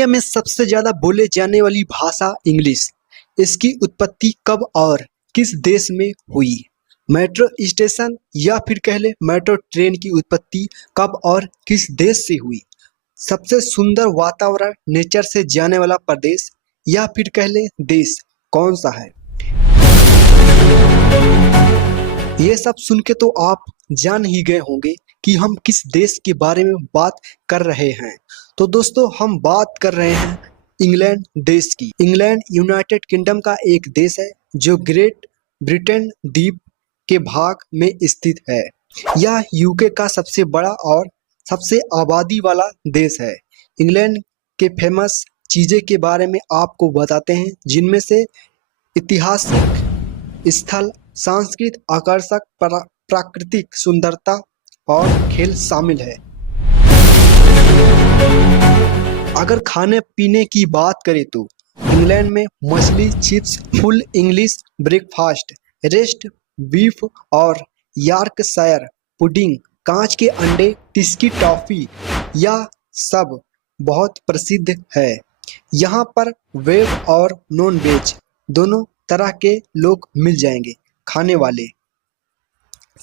दुनिया में सबसे ज्यादा बोले जाने वाली भाषा इंग्लिश। इसकी उत्पत्ति कब और किस देश में हुई? मेट्रो स्टेशन या फिर कह ले मेट्रो ट्रेन की उत्पत्ति कब और किस देश से हुई? सबसे सुंदर वातावरण नेचर से जाने वाला प्रदेश या फिर कह ले देश कौन सा है? ये सब सुन के तो आप जान ही गए होंगे कि हम किस देश के बारे में बात कर रहे हैं। तो दोस्तों हम बात कर रहे हैं इंग्लैंड देश की। इंग्लैंड यूनाइटेड किंगडम का एक देश है जो ग्रेट ब्रिटेन द्वीप के भाग में स्थित है। यह यूके का सबसे बड़ा और सबसे आबादी वाला देश है। इंग्लैंड के फेमस चीजें के बारे में आपको बताते हैं, जिनमें से ऐतिहासिक स्थल, सांस्कृतिक आकर्षक, प्राकृतिक सुंदरता और खेल शामिल है। अगर खाने पीने की बात करें तो इंग्लैंड में मछली, chips, full English breakfast, rest beef और यॉर्कशायर पुडिंग, कांच के अंडे, टिस्की टॉफी, यह सब बहुत प्रसिद्ध है। यहाँ पर वेज और नॉन वेज दोनों तरह के लोग मिल जाएंगे खाने वाले।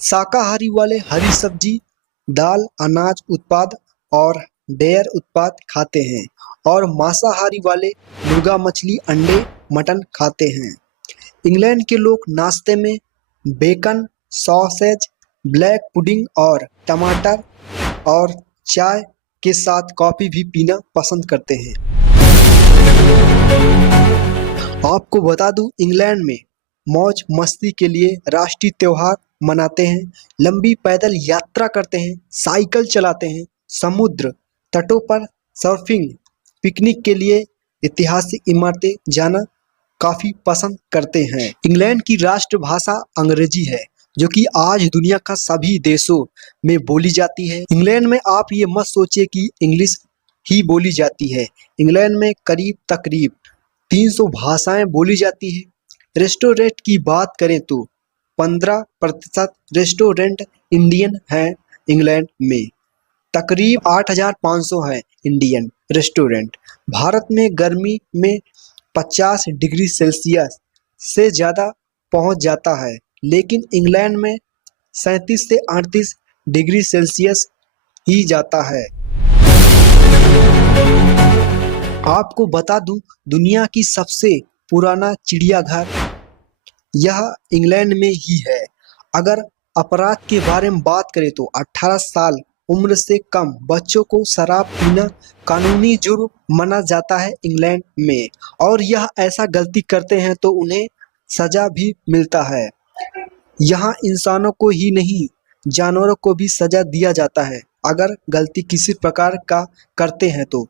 शाकाहारी वाले हरी सब्जी, दाल, अनाज उत्पाद और डेयर उत्पाद खाते हैं और मांसाहारी वाले मुर्गा, मछली, अंडे, मटन खाते हैं। इंग्लैंड के लोग नाश्ते में बेकन, सॉसेज, ब्लैक पुडिंग और टमाटर और चाय के साथ कॉफी भी पीना पसंद करते हैं। आपको बता दूं, इंग्लैंड में मौज मस्ती के लिए राष्ट्रीय त्योहार मनाते हैं, लंबी पैदल यात्रा करते हैं, साइकिल चलाते हैं, समुद्र तटों पर सर्फिंग, पिकनिक के लिए ऐतिहासिक इमारतें जाना काफी पसंद करते हैं। इंग्लैंड की राष्ट्रभाषा अंग्रेजी है, जो कि आज दुनिया का सभी देशों में बोली जाती है। इंग्लैंड में आप ये मत सोचिए कि इंग्लिश ही बोली जाती है। इंग्लैंड में तकरीब 300 भाषाएं बोली जाती है। रेस्टोरेंट की बात करें तो 15% रेस्टोरेंट इंडियन हैं इंग्लैंड में। तकरीब 8500 है इंडियन रेस्टोरेंट। भारत में गर्मी में 50 डिग्री सेल्सियस से ज़्यादा पहुंच जाता है, लेकिन इंग्लैंड में 37 से 38 डिग्री सेल्सियस ही जाता है। आपको बता दूं, दुनिया की सबसे पुराना चिड़ियाघर यह इंग्लैंड में ही है। अगर अपराध के बारे में बात करें तो 18 साल उम्र से कम बच्चों को शराब पीना कानूनी जुर्म माना जाता है इंग्लैंड में, और यह ऐसा गलती करते हैं तो उन्हें सजा भी मिलता है। यहाँ इंसानों को ही नहीं, जानवरों को भी सजा दिया जाता है अगर गलती किसी प्रकार का करते हैं तो।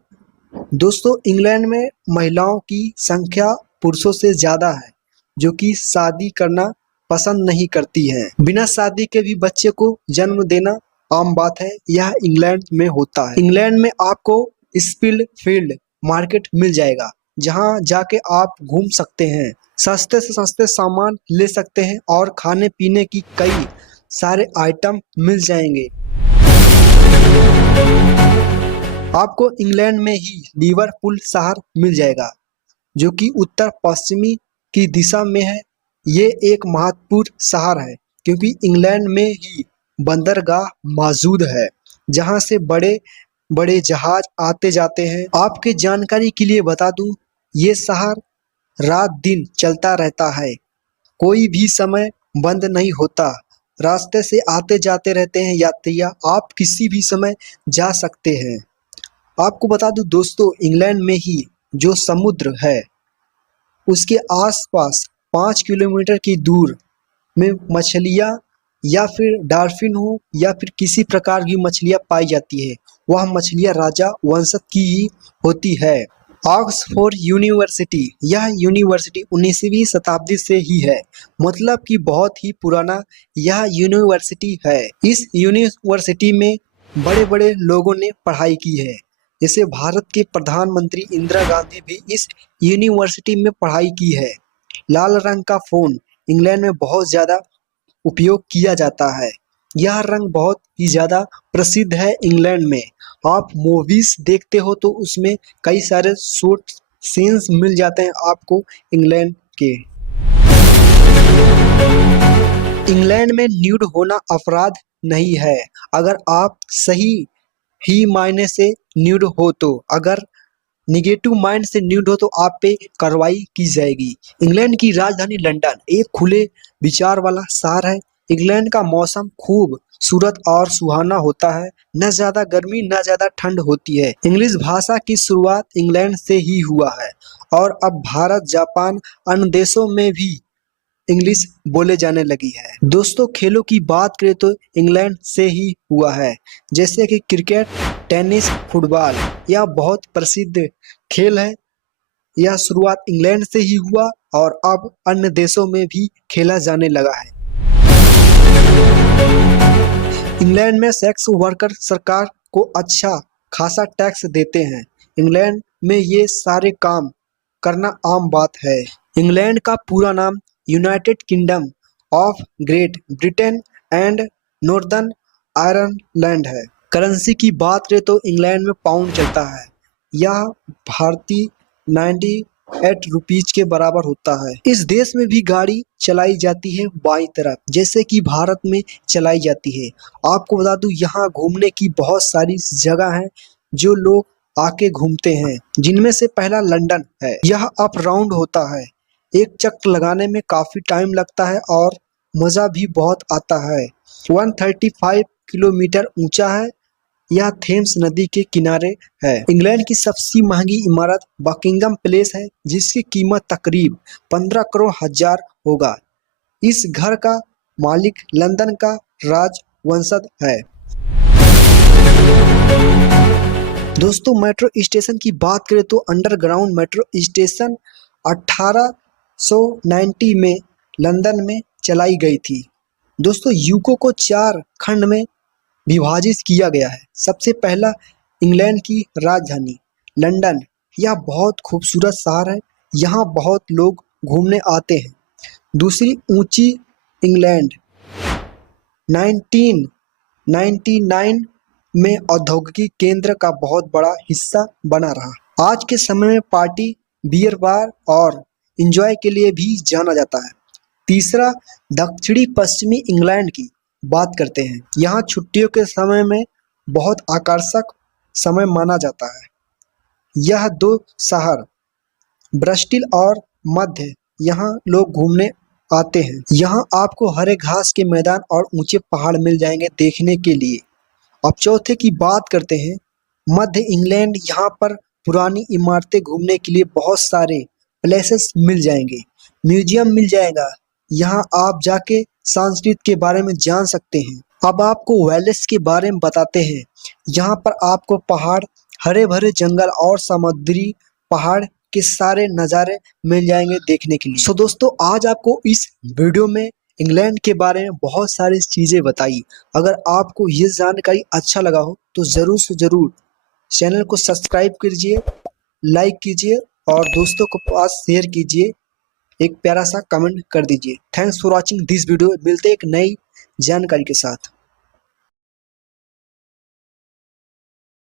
दोस्तों इंग्लैंड में महिलाओं की संख्या पुरुषों से ज़्यादा है, जो कि शादी करना पसंद नहीं करती हैं। बिना शादी के भी बच्चे को जन्म देना आम बात है, यह इंग्लैंड में होता है। इंग्लैंड में आपको स्पीलफील्ड मार्केट मिल जाएगा, जहां जाके आप घूम सकते हैं, सस्ते से सस्ते सामान ले सकते हैं और खाने पीने की कई सारे आइटम मिल जाएंगे। आपको इंग्लैंड में ही लिवरपूल शहर मिल जाएगा, जो कि उत्तर पश्चिमी की दिशा में है। ये एक महत्वपूर्ण शहर है क्योंकि इंग्लैंड में ही बंदरगाह मौजूद है, जहां से बड़े बड़े जहाज आते जाते हैं। आपके जानकारी के लिए बता दूं, ये शहर रात दिन चलता रहता है, कोई भी समय बंद नहीं होता। रास्ते से आते जाते रहते हैं यात्रियां, आप किसी भी समय जा सकते हैं। आपको बता दूं दोस्तों, इंग्लैंड में ही जो समुद्र है उसके आसपास 5 किलोमीटर की दूर में मछलियाँ या फिर डॉल्फिन हो या फिर किसी प्रकार की मछलियाँ पाई जाती है। वह मछलियाँ राजा वंशज की ही होती है। ऑक्सफोर्ड यूनिवर्सिटी, यह यूनिवर्सिटी 19वीं शताब्दी से ही है, मतलब कि बहुत ही पुराना यह यूनिवर्सिटी है। इस यूनिवर्सिटी में बड़े बड़े लोगों ने पढ़ाई की है, जैसे भारत के प्रधानमंत्री इंदिरा गांधी भी इस यूनिवर्सिटी में पढ़ाई की है। लाल रंग का फोन इंग्लैंड में बहुत ज़्यादा उपयोग किया जाता है। यह रंग बहुत ही ज़्यादा प्रसिद्ध है इंग्लैंड में। आप मूवीज देखते हो तो उसमें कई सारे शॉर्ट सीन्स मिल जाते हैं आपको इंग्लैंड के। इंग्लैंड में न्यूड होना अपराध नहीं है अगर आप सही ही मायने से न्यूड हो तो। अगर निगेटिव माइंड से न्यूड हो तो आप पे कार्रवाई की जाएगी। इंग्लैंड की राजधानी लंदन एक खुले विचार वाला शहर है। इंग्लैंड का मौसम खूबसूरत और सुहाना होता है। न ज्यादा गर्मी न ज्यादा ठंड होती है। इंग्लिश भाषा की शुरुआत इंग्लैंड से ही हुआ है और अब भारत, जापान, अन्य देशों में भी इंग्लिश बोले जाने लगी है। दोस्तों, खेलों की बात करें तो इंग्लैंड से ही हुआ है, जैसे कि क्रिकेट, टेनिस, फुटबॉल। यह बहुत प्रसिद्ध खेल है। यह शुरुआत इंग्लैंड से ही हुआ और अब अन्य देशों में भी खेला जाने लगा है। इंग्लैंड में सेक्स वर्कर सरकार को अच्छा खासा टैक्स देते हैं। इंग्लैंड में ये सारे काम करना आम बात है। इंग्लैंड का पूरा नाम United kingdom of great Britain and northern Ireland है। करेंसी की बात करें तो इंग्लैंड में पाउंड चलता है। यह भारतीय 98 रुपीज के बराबर होता है। इस देश में भी गाड़ी चलाई जाती है बाईं तरफ, जैसे कि भारत में चलाई जाती है। आपको बता दूं, यहाँ घूमने की बहुत सारी जगह हैं जो लोग आके घूमते हैं, जिनमें से पहला लंदन है। यह अप राउंड होता है। एक चक्कर लगाने में काफी टाइम लगता है और मजा भी बहुत आता है। 135 किलोमीटर ऊंचा है। यह थेम्स नदी के किनारे है। इंग्लैंड की सबसे महंगी इमारत बकिंगम पैलेस है, जिसकी कीमत तकरीब 15 करोड़ हजार होगा। इस घर का मालिक लंदन का राजवंशज है। दोस्तों, मेट्रो स्टेशन की बात करें तो अंडरग्राउंड मेट्रो स्टेशन 1890 में लंदन में चलाई गई थी। दोस्तों, यूके को 4 खंड में विभाजित किया गया है। सबसे पहला इंग्लैंड की राजधानी लंदन। यह बहुत खूबसूरत शहर है। यहाँ बहुत लोग घूमने आते हैं। दूसरी ऊंची इंग्लैंड 1999 में औद्योगिक केंद्र का बहुत बड़ा हिस्सा बना रहा। आज के समय में पार्टी, बियर बार और एंजॉय के लिए भी जाना जाता है। तीसरा दक्षिणी पश्चिमी इंग्लैंड की बात करते हैं। यहाँ छुट्टियों के समय में बहुत आकर्षक समय माना जाता है। यह 2 शहर ब्रिस्टल और मध्य यहाँ लोग घूमने आते हैं। यहाँ आपको हरे घास के मैदान और ऊंचे पहाड़ मिल जाएंगे देखने के लिए। अब चौथे की बात करते हैं मध्य इंग्लैंड। यहाँ पर पुरानी इमारतें घूमने के लिए बहुत सारे प्लेसेस मिल जाएंगे। म्यूजियम मिल जाएगा। यहाँ आप जाके संस्कृत के बारे में जान सकते हैं। अब आपको वेल्स के बारे में बताते हैं। यहाँ पर आपको पहाड़, हरे भरे जंगल और समुद्री पहाड़ के सारे नज़ारे मिल जाएंगे देखने के लिए। दोस्तों, आज आपको इस वीडियो में इंग्लैंड के बारे में बहुत सारी चीज़ें बताई। अगर आपको ये जानकारी अच्छा लगा हो तो ज़रूर से ज़रूर चैनल को सब्सक्राइब कीजिए, लाइक कीजिए और दोस्तों को पास शेयर कीजिए। एक प्यारा सा कमेंट कर दीजिए। Thanks for watching this video. मिलते एक नई जानकारी के साथ।